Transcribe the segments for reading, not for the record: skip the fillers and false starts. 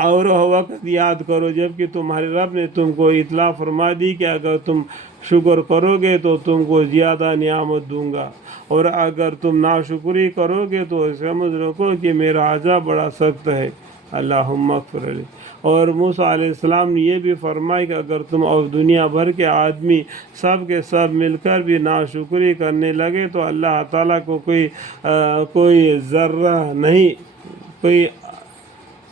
اور وہ وقت یاد کرو جب کہ تمہارے رب نے تم کو اطلاع فرما دی کہ اگر تم شکر کرو گے تو تم کو زیادہ نعمت دوں گا، اور اگر تم ناشکری کرو گے تو سمجھ رکھو کہ میرا عذاب بڑا سخت ہے۔ اللہم اغفر لی۔ اور موسیٰ علیہ السلام نے یہ بھی فرمایا کہ اگر تم اور دنیا بھر کے آدمی سب کے سب مل کر بھی ناشکری کرنے لگے تو اللہ تعالیٰ کو کوئی ذرہ نہیں،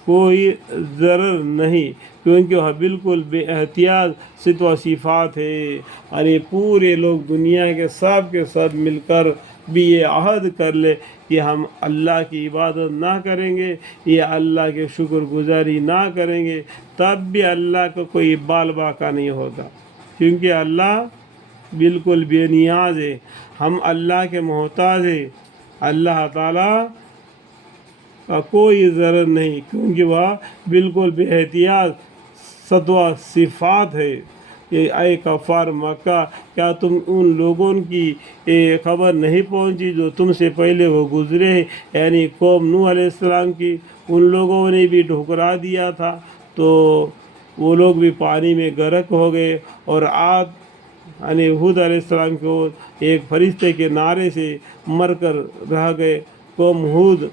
کوئی ضرر نہیں، کیونکہ وہ بالکل بے احتیاط صفت و صفات ہے۔ یعنی پورے لوگ دنیا کے سب مل کر بھی یہ عہد کر لے کہ ہم اللہ کی عبادت نہ کریں گے یا اللہ کے شکر گزاری نہ کریں گے، تب بھی اللہ کا کوئی بال باقا نہیں ہوگا، کیونکہ اللہ بالکل بے نیاز ہے، ہم اللہ کے محتاج ہیں۔ اللہ تعالیٰ کا کوئی ضرر نہیں، کیونکہ وہ بالکل بے احتیاط صفت و صفات ہے۔ کہ اے کفار مکہ، کیا تم ان لوگوں کی خبر نہیں پہنچی جو تم سے پہلے وہ گزرے، یعنی قوم نوح علیہ السلام کی؟ ان لوگوں نے بھی ٹھکرا دیا تھا تو وہ لوگ بھی پانی میں غرق ہو گئے، اور عاد یعنی ہود علیہ السلام کو ایک فرشتے کے نعرے سے مر کر رہ گئے۔ قوم ہود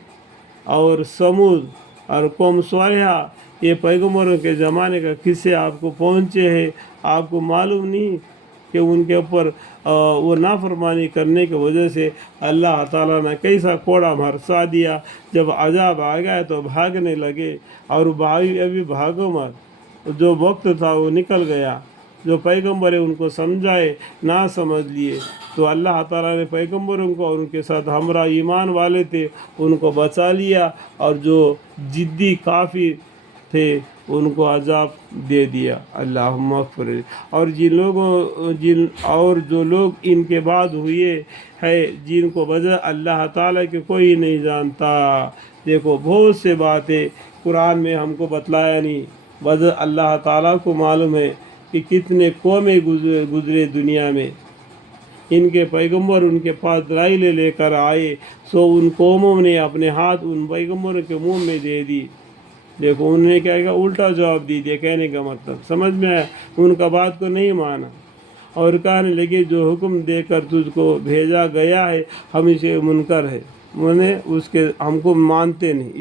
اور سمود اور قوم صالحہ، یہ پیغمبروں کے زمانے کا قصے آپ کو پہنچے ہیں، آپ کو معلوم نہیں کہ ان کے اوپر وہ نافرمانی کرنے کی وجہ سے اللہ تعالیٰ نے کیسا کوڑا برسا دیا۔ جب عذاب آ گیا تو بھاگنے لگے، اور ابھی بھاگو مت، جو وقت تھا وہ نکل گیا، جو پیغمبر ان کو سمجھائے نہ سمجھ لیے، تو اللہ تعالیٰ نے پیغمبروں کو اور ان کے ساتھ ہمراہ ایمان والے تھے ان کو بچا لیا، اور جو ضدی کافر تھے ان کو عذاب دے دیا۔ اللہم اغفر لی۔ اور جو لوگ ان کے بعد ہوئے ہیں جن کو وجہ اللہ تعالیٰ کے کوئی نہیں جانتا۔ دیکھو بہت سے باتیں قرآن میں ہم کو بتلایا نہیں، وجہ اللہ تعالیٰ کو معلوم ہے کہ کتنے قومیں گزرے دنیا میں، ان کے پیغمبر ان کے پاس دلائل لے کر آئے، سو ان قوموں نے اپنے ہاتھ ان پیغمبروں کے منہ میں دے دی۔ دیکھو انہوں نے کیا کہا، الٹا جواب دی دیا، کہنے کا مطلب سمجھ میں آیا، ان کا بات کو نہیں مانا، اور کہنے لگے جو حکم دے کر تجھ کو بھیجا گیا ہے ہم اسے منکر ہے، ہم کو مانتے نہیں،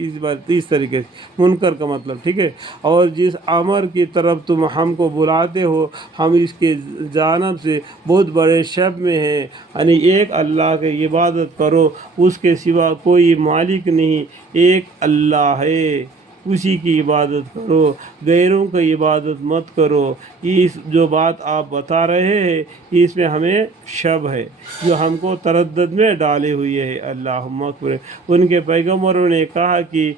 اس طریقے سے منکر کا مطلب ٹھیک ہے۔ اور جس امر کی طرف تم ہم کو بلاتے ہو ہم اس کے جانب سے بہت بڑے شب میں ہیں، یعنی ایک اللہ کی عبادت کرو، اس کے سوا کوئی مالک نہیں، ایک اللہ ہے، اسی کی عبادت کرو، غیروں کی عبادت مت کرو۔ جو بات آپ بتا رہے ہیں اس میں ہمیں شب ہے جو ہم کو تردد میں ڈالے ہوئے ہے۔ اللہم اکبر۔ ان کے پیغمبروں نے کہا کہ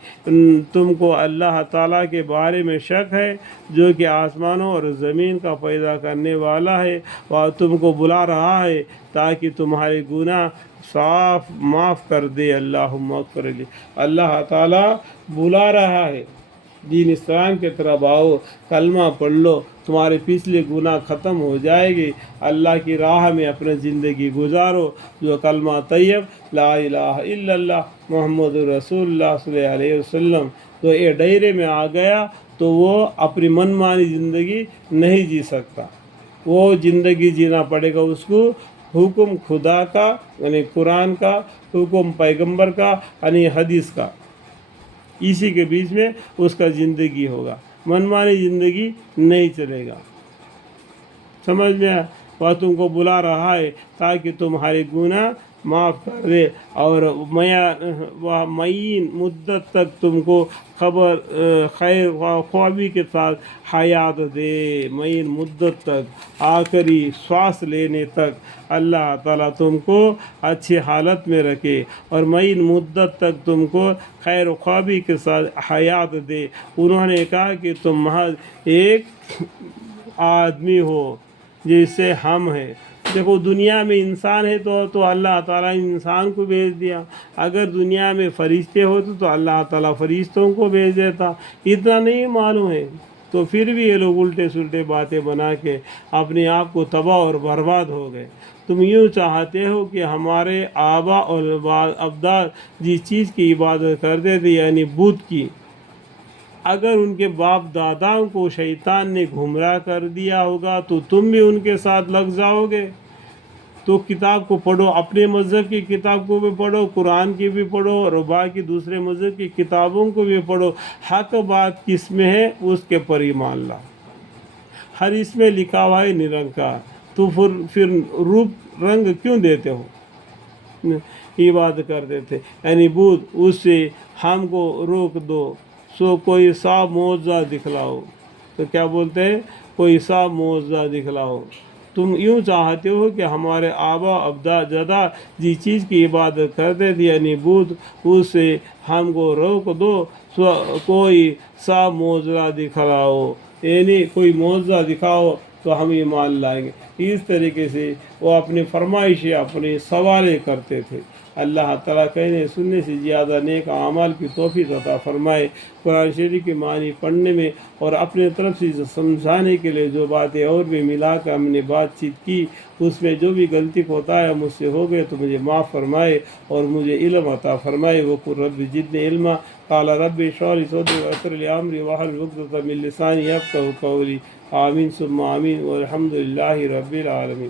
تم کو اللہ تعالیٰ کے بارے میں شک ہے جو کہ آسمانوں اور زمین کا پیدا کرنے والا ہے، اور تم کو بلا رہا ہے تاکہ تمہارے گناہ صاف معاف کر دے۔ اللہم اغفر لی۔ اللہ تعالیٰ بلا رہا ہے، دین اسلام کی طرف آؤ، کلمہ پڑھ لو، تمہارے پچھلے گناہ ختم ہو جائے گی، اللہ کی راہ میں اپنے زندگی گزارو، جو کلمہ طیب لا الہ الا اللہ محمد رسول اللہ صلی اللہ علیہ وسلم تو یہ دائرے میں آ گیا تو وہ اپنی منمانی زندگی نہیں جی سکتا، وہ زندگی جینا پڑے گا اس کو حکم خدا کا یعنی قرآن کا، حکم پیغمبر کا یعنی حدیث کا، اسی کے بیچ میں اس کا زندگی ہوگا، منمانی زندگی نہیں چلے گا۔ سمجھ میں وہ تم کو بلا رہا ہے تاکہ تمہارے گناہ معاف کر دے، اور معین مدت تک تم کو خیر خواہی کے ساتھ حیات دے، معین مدت تک آخری سانس لینے تک اللہ تعالیٰ تم کو اچھی حالت میں رکھے، اور معین مدت تک تم کو خیر خواہی کے ساتھ حیات دے۔ انہوں نے کہا کہ تم محض ایک آدمی ہو جیسے ہم ہیں۔ دیکھو دنیا میں انسان ہے تو اللہ تعالیٰ انسان کو بھیج دیا، اگر دنیا میں فرشتے ہوتے تو اللہ تعالیٰ فرشتوں کو بھیج دیتا، اتنا نہیں معلوم ہے تو پھر بھی یہ لوگ الٹے سلٹے باتیں بنا کے اپنے آپ کو تباہ اور برباد ہو گئے۔ تم یوں چاہتے ہو کہ ہمارے آبا اور اجداد جس چیز کی عبادت کرتے تھے یعنی بت کی، اگر ان کے باپ داداؤں کو شیطان نے گمراہ کر دیا ہوگا تو تم بھی ان کے ساتھ لگ جاؤ گے۔ تو کتاب کو پڑھو، اپنے مذہب کی کتاب کو بھی پڑھو، قرآن کی بھی پڑھو، اور باقی دوسرے مذہب کی کتابوں کو بھی پڑھو۔ حق بات کس میں ہے اس کے پر ایمان لا۔ ہر اس میں لکھا ہوا ہے نرنکار، تو پھر روپ رنگ کیوں دیتے ہو؟ عبادت کرتے تھے یعنی بدھ، اس سے ہم کو روک دو، سو کوئی صاف معجزہ دکھلاؤ۔ تو کیا بولتے ہیں؟ کوئی صاف معجزہ دکھلاؤ۔ تم یوں چاہتے ہو کہ ہمارے آبا جدہ جس چیز کی عبادت کرتے تھے یعنی بدھ، اس سے ہم کو روک دو، سو کوئی صاف معجزہ دکھلاؤ، یعنی کوئی معجزہ دکھاؤ تو ہم ایمان لائیں گے۔ اس طریقے سے وہ اپنی فرمائشیں، اپنے سوالیں کرتے تھے۔ اللہ تعالیٰ کہنے سننے سے زیادہ نیک اعمال کی توفیق عطا فرمائے۔ قرآن شریف کی معنی پڑھنے میں اور اپنے طرف سے سمجھانے کے لیے جو باتیں اور بھی ملا کر ہم نے بات چیت کی، اس میں جو بھی غلطی ہوتا ہے مجھ سے ہو گئے تو مجھے معاف فرمائے اور مجھے علم عطا فرمائے۔ وقل رب زدنی علما قال رب اشرح لي صدري ويسر لي امري واحلل عقدة من لساني يفقهوا قولي آمین ثم آمین والحمد للہ رب العالمین۔